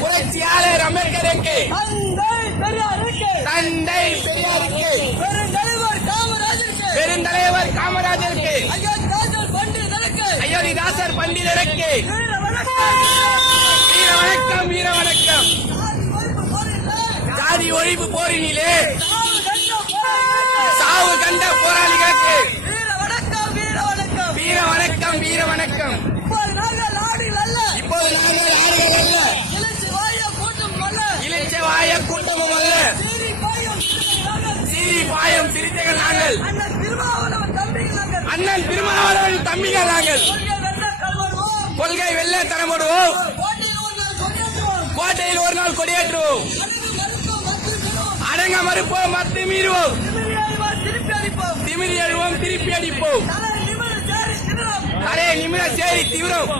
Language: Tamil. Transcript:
புரட்சியாளர் அம்பேத்கருக்கு தந்தை பெரியாருக்கு பெருந்தலைவர் காமராஜருக்கு அயோத்திதாசர் பண்டிதருக்கு வீர வணக்கம் வீர வணக்கம். ஜாதி ஒழிப்பு போரினிலே சாவு கண்ட போராளிகளுக்கு வீர வணக்கம் வீர வணக்கம். இப்போது நாங்கள் ஆடுகள் அல்ல, இளைச்ச வாய கூட்டமும் அல்ல, சீரி பாயம் சிரித்தைகள் நாங்கள், அண்ணன் திருமாவளவன் தம்பிகள் நாங்கள். கொள்கை வெல்ல தரமுடுவோம், கோட்டையில் ஒரு நாள் கொடியேற்றுவோம், அடங்க மறுப்போம், மத்து மீறுவோம், திமிரி அடிவோம், திருப்பி அடிப்போம், அரே நிமிட சேரி தீவிரம்.